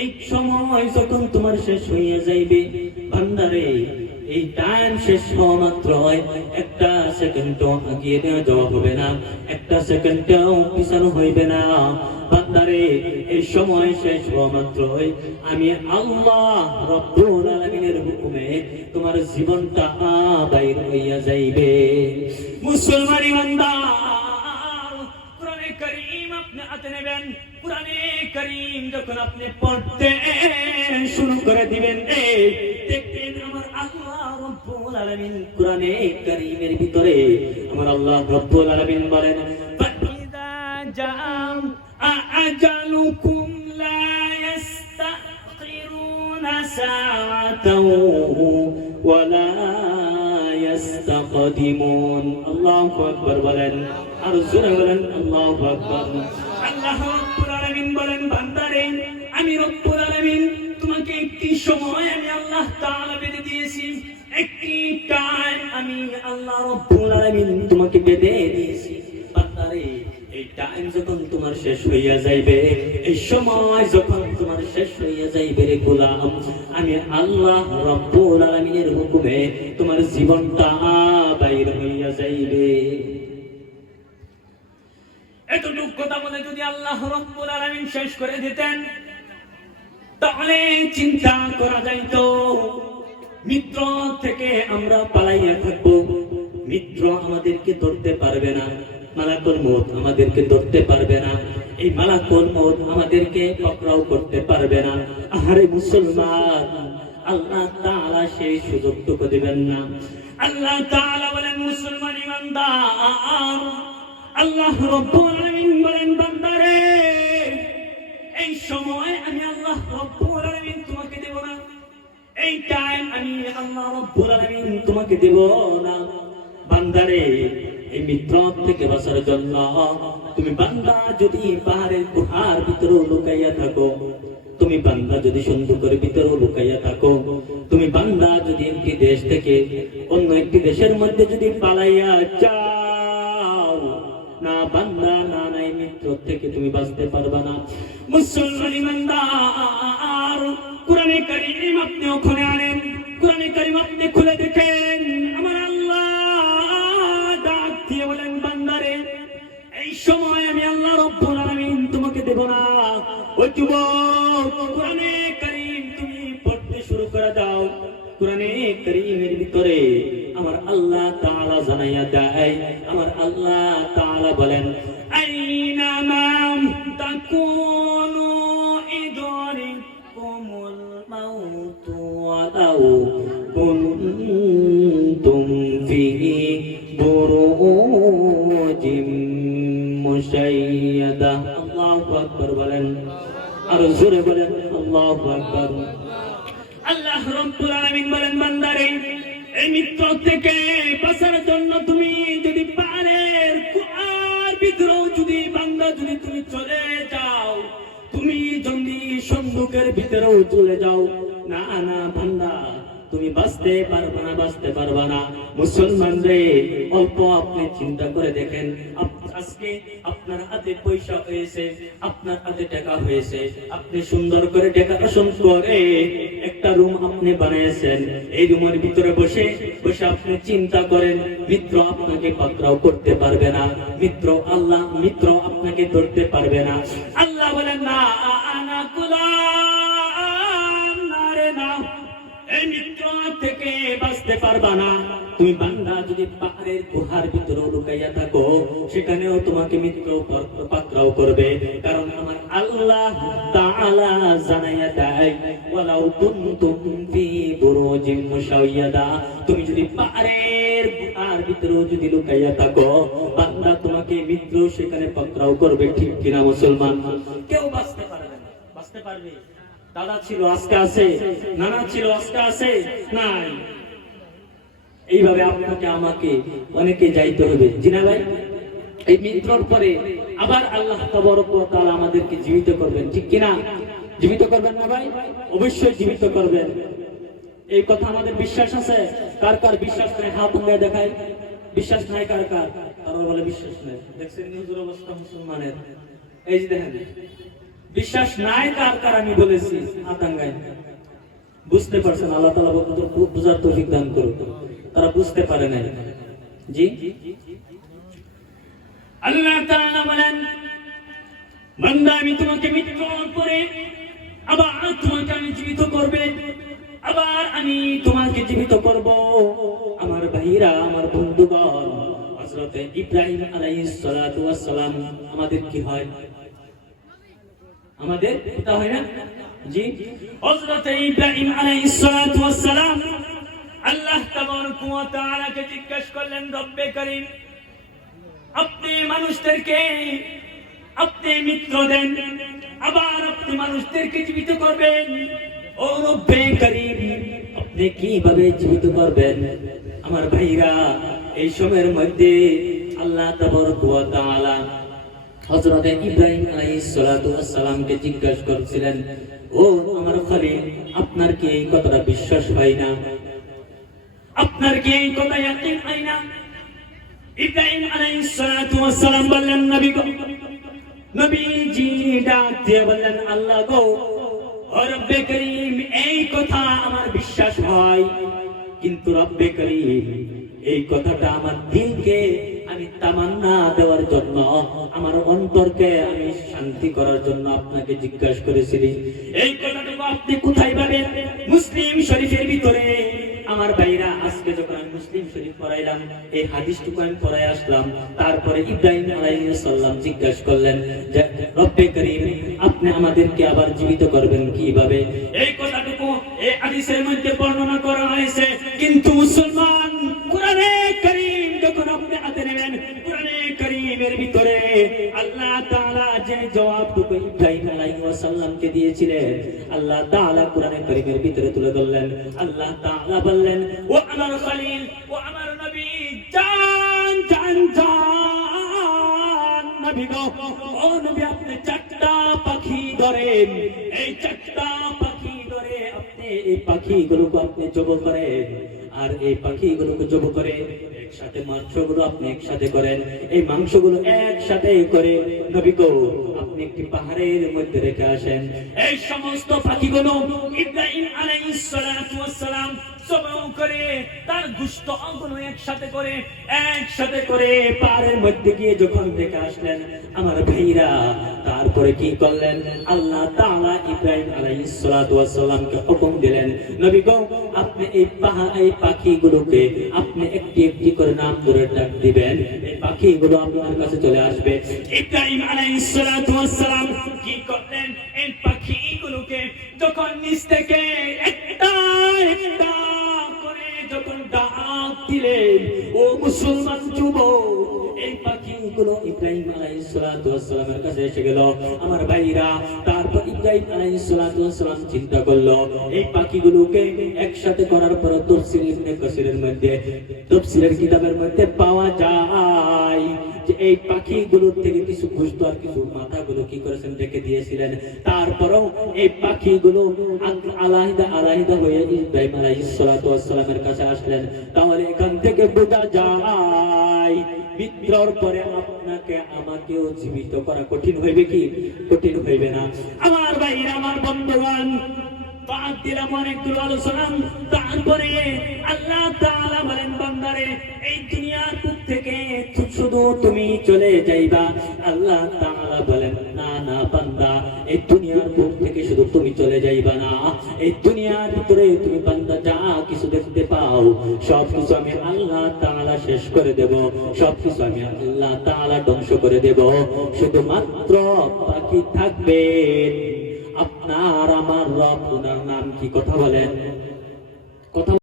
এই সময় যখন তোমার শেষ হইয়া যাইবে বান্দারে, এই টাইম শেষ হওয়া মাত্র একটা সেকেন্ডও আগিয়ে যাওয়া হবে না, একটা সেকেন্ডও পিছানো হইবে না। বান্দারে, এই সময় শেষ হওয়া মাত্র আমি আল্লাহ রব্বুল আলামিনের হুকুমে তোমার জীবনটা বাইর হইয়া যাইবে। মুসলমানি বান্দা, কোরআনে কারীম আপনি হাতে নেবেন, কোরআনে কারীম যখন আপনি পড়তে শুরু করে দিবেন, দেখবেন আমার আল্লাহ রব্বুল আলামিন কোরআনে কারীমের ভিতরে আমার আল্লাহ রব্বুল আলামিন বলেন, ফাইদা জাআম আজালুকুম লা ইস্তাখিরুনা সাআতাও ওয়া লা ইস্তাকদিমুন। আল্লাহু আকবার বলেন, আর জোরে বলেন আল্লাহু আকবার। আল্লাহ রব্বুল আলামিন বলেন, বান্দারে আমি রব্বুল আলামিন তোমাকে একটি সময় আমি আল্লাহ তাআলা বেঁধে দিয়েছি, একটি টাইম আমি আল্লাহ রব্বুল আলামিন তোমাকে বেঁধে দিয়েছি। বান্দারে, এই টাইম যখন তোমার শেষ হইয়া যাইবে, এই সময় যখন তোমার শেষ হইয়া যাইবে রে গোলাম, আমি আল্লাহ রব্বুল আলামিনের হুকুমে তোমার জীবনটা বাইর হইয়া যাইবে। এতটুকু কথা বলে যদি আল্লাহ রব্বুল আলামিন শেষ করে দিতেন, তাহলে চিন্তা করা যাইতো মিত্র থেকে আমরা পালাইয়া থাকবো, মিত্র আমাদেরকে ধরতে পারবে না, মালাকুল মউত আমাদেরকে ধরতে পারবে না, এই মালাকুল মউত আমাদেরকে পকড়াও করতে পারবে না। আরে মুসলমান, আল্লাহ তাআলা সেই সুযোগটুকু দিবেন না। আল্লাহ তাআলা বলেন, মুসলমান ইমানদার, আল্লাহ রব্বুল আলামিন বলেন, বান্দারে এই সময় আমি আল্লাহ রব্বুল আলামিন তোমাকে দেব না, এই টাইম আমি আল্লাহ রব্বুল আলামিন তোমাকে দেব না। বান্দারে, এই মিত্র থেকে বাঁচার জন্য তুমি বান্দা যদি পাহাড়ের গুহার ভিতরে লুকাইয়া থাকো, তুমি বান্দা যদি সন্দুকের ভিতরে লুকাইয়া থাকো, তুমি বান্দা যদি একটি দেশ থেকে অন্য একটি দেশের মধ্যে যদি পালাইয়া যাও, না বান্দা না নাই মিত্র থেকে তুমি বাঁচতে পারবা না। মুসলমান ইমানদার, কোরআনে কারীম আপনি ওখানে আনেন, কোরআনে কারীম আপনি খুলে দেখেন, আমার আল্লাহ ডাক দিয়ে বলেন, বান্দারে এই সময় আমি আল্লাহ রব্বুল আলামিন তোমাকে দেব না। ওই যুবক, কোরআনে কারীম তুমি পড়তে শুরু করে দাও। কোরআনে কারীমের ভিতরে আমার আল্লাহ তাআলা জানাইয়া দেয়, আমার আল্লাহ তাআলা বলেন, আইনামা তাকুনু ইদরিকুমুল মাউতু ওয়ালাউ কুনতুম ফি বুরুজিম মুশাইয়াদা। আল্লাহু আকবার বলেন, আর জোরে বলেন আল্লাহু আকবার। আল্লাহ রাব্বুল আলামিন বলেন, বান্দারে এই মিত্র থেকে বাঁচার জন্য তুমি যদি পাহাড়ের গুহার ভিতরেও যদি বান্দা যদি তুমি চলে যাও, তুমি যদি সন্দুকের ভিতরেও চলে যাও, না না বান্দা তুমি বাঁচতে পারবা না, বাঁচতে পারবা না। মুসলমান রে, অল্প আপনি চিন্তা করে দেখেন, আজকে আপনার হাতে পয়সা হয়েছে, আপনার হাতে টাকা হয়েছে, আপনি সুন্দর করে ডেকোরেশন করে একটা রুম আপনি বানিয়েছেন, এই রুমের ভিতরে বসে বসে আপনি চিন্তা করেন, মিত্র আপনাকে পাকড়াও করতে পারবে না, মিত্র আল্লাহ মিত্র আপনাকে ধরতে পারবে না। আল্লাহ বলেন, না আনা কুলাম না রে না, এই মিত্র থেকে বাঁচতে পারবা না। তুমি বান্দা যদি পাহাড়ের গুহার ভিতরে লুকাইয়া থাকো, সেখানেও তোমাকে মিত্র পাকড়াও করবে, কারণ আমার আল্লাহ তাআলা জানাইয়া দেয়, ওয়ালাউ কুনতুম ফি বুরুজিম মুশাইয়াদা, তুমি যদি পাহাড়ের গুহার ভিতরে যদি লুকাইয়া থাকো, বান্দা তোমাকে মিত্র সেখানে পাকড়াও করবে। ঠিক কিনা মুসলমান? কেউ বাঁচতে পারবে না। বাঁচতে পারবে? দাদা ছিল আজকে আছে, নানা ছিল আজকে আছে নাই। এইভাবে আপনাকে আমাকে অনেকে যাইতে হবে। জিনা ভাই, এই মৃত্যুর পরে আবার আল্লাহ তাবারক ওয়া তাআলা আমাদেরকে জীবিত করবেন। ঠিক কিনা? জীবিত করবেন না ভাই? অবশ্যই জীবিত করবেন। এই কথা আমাদের বিশ্বাস আছে। কার কার বিশ্বাস নেই হাত উঠিয়ে দেখায়। বিশ্বাস নাই কার কার? কারো বলে বিশ্বাস নেই। দেখছেন নিউজের অবস্থা মুসলমানের। এই যে দেখেন বিশ্বাস নাই কার কার আমি বলেছি আতাঙ্গায় বুঝতে পারছেন আল্লাহ তাআলা বুঝার তৌফিক দান করুন তারা বুঝতে পারে নাই জি আল্লাহ তাআলা বলেন বান্দা আমি তোমাকে মৃত্যু করে আবার তোমাকে আমি জীবিত করবে আবার আমি তোমাকে জীবিত করব আমার ভাইরা আমার বন্ধুগণ হযরত ইব্রাহিম আলাইহিস সালাতু ওয়াস সালাম আমাদের কি হয় আমাদের পিতা হয় না জি হযরত ইব্রাহিম আলাইহিস সালাতু ওয়াস সালাম আল্লাহ তাবারক ওয়া তাআলা কে জিজ্ঞাসা করলেন রব্বে করিম আপনি মানুষদেরকে আপনি মিত্র দেন আবার আপনি মানুষদেরকে জীবিত করবেন ও রব্বে করিম আপনি কিভাবে জীবিত করবেন আমার ভাইরা এই সময়ের মধ্যে আল্লাহ তাবারক ওয়া তাআলা হযরত ইব্রাহিম আলাইহিস সালাতু ওয়াস সালাম কে জিজ্ঞাসা করেছিলেন ও আমার খলিল আপনার কি এই কথাটা বিশ্বাস হয় না আপনার কি এই কথা ইয়াকিন হয় না ইব্রাহিম আলাইহিস সালাতু ওয়াস সালাম বললেন নবীজি ডাক দিয়ে বললেন আল্লাহ গো ও রব্বে করিম এই কথা আমার বিশ্বাস হয় কিন্তু রব্বে করিম এই কথাটা আমার দিলকে আমি তামান্না দেওয়ার জন্য আমার অন্তরকে আমি শান্তি করার জন্য আপনাকে জিজ্ঞাসা করেছিলি এই কথাটুকু আপনি কোথায় পাবেন মুসলিম শরীফের ভিতরে আমার ভাইরা আজকে যখন আমি মুসলিম শরীফ পড়াইলাম এই হাদিসটুকু আমি পড়াই আসলাম তারপরে ইব্রাহিম আলাইহিস সালাম জিজ্ঞাসা করলেন যে রব্বে করিম আপনি আমাদেরকে আবার জীবিত করবেন কিভাবে এই কথাটুকু এই হাদিসের মধ্যে বর্ণনা করা হয়েছে কিন্তু মুসলমান কোরআনে কারীম যখন আপনি হাতে নেবেন কোরআনে কারীমের ভিতরে আল্লাহ তাআলা যে জবাবটুকু ইব্রাহিম আলাইহিস সালামকে দিয়েছিলেন আল্লাহ তাআলা কোরআনে কারীমের ভিতরে তুলে ধরলেন আল্লাহ তাআলা বললেন ও আমার খলিল ও আমার নবী জান জান জান নবী গো ও নবী আপনি চারটা পাখি ধরেন এই চারটা পাখি ধরে আপনি এই পাখিগুলোকে আপনি জব করেন আর এই পাখিগুলোকে জব করে একসাথে মাংসগুলো আপনি একসাথে করেন এই মাংসগুলো একসাথে করে নবী গো আপনি একটি পাহাড়ের মধ্যে রেখে আসেন এই সমস্ত পাখিগুলো ইব্রাহিম আলাইহিস সালাতু ওয়াস সালাম জবাই করে তার গোশতগুলো একসাথে করে পাহাড়ের মধ্যে গিয়ে যখন রেখে আসলেন আমার ভাইরা তারপরে কি করলেন আল্লাহ তাআলা ইব্রাহিম আলাইহিস সালাতু ওয়াস সালামকে হুকুম দিলেন নবী গো আপনি এই পাখিগুলোকে আপনি একটি একটি করে নাম ধরে ডাক দিবেন এই পাখিগুলো আপনার কাছে চলে আসবে ইব্রাহিম আলাইহিস সালাতু ওয়াস সালাম কি করলেন এই পাখিগুলোকে যখন নিচ থেকে একটা একটা করে যখন ডাক দিলেন ও মুসলমান যুবক এই পাখিগুলো ইব্রাহিম আলাইহিস সালাতু ওয়াস সালামের কাছে এসে গেল আমার ভাইরা তারপর ইব্রাহিম আলাইহিস সালাতু ওয়াস সালাম চিন্তা করলো এই পাখিগুলোকে একসাথে করার পর তাফসীর ইবনে কাসিরের মধ্যে তাফসীরের কিতাবের মধ্যে পাওয়া যায় যে এই পাখিগুলোর থেকে কিছু গোশত আর কিছু মাথাগুলো কি করেছেন রেখে দিয়েছিলেন তারপরেও এই পাখিগুলো আলাদা আলাদা হয়ে ইব্রাহিম আলাইহিস সালাতু ওয়াস সালামের কাছে আসলেন তাহলে এখান থেকে বোঝা যায় মৃত্যুর পরে আপনাকে আমাকেও জীবিত করা কঠিন হইবে কি কঠিন হইবে না আমার ভাইরা আমার বন্ধুগণ বাদ দিলাম অনেকগুলো আলোচনা তারপরে আল্লাহ তাআলা বলেন বান্দারে এই দুনিয়ার বুক থেকে শুধু তুমি চলে যাইবা আল্লাহ তাআলা বলেন না না বান্দা এই দুনিয়ার বুক থেকে শুধু তুমি চলে যাইবা না এই দুনিয়ার ভিতরে তুমি বান্দা যা কিছু দেখতে পাও সব কিছু আমি আল্লাহ তাআলা শেষ করে দেব সব কিছু আমি আল্লাহ তাআলা ধ্বংস করে দেব শুধুমাত্র বাকি থাকবে আপনার আমার রব ওনার নাম কি কথা বলেন কথা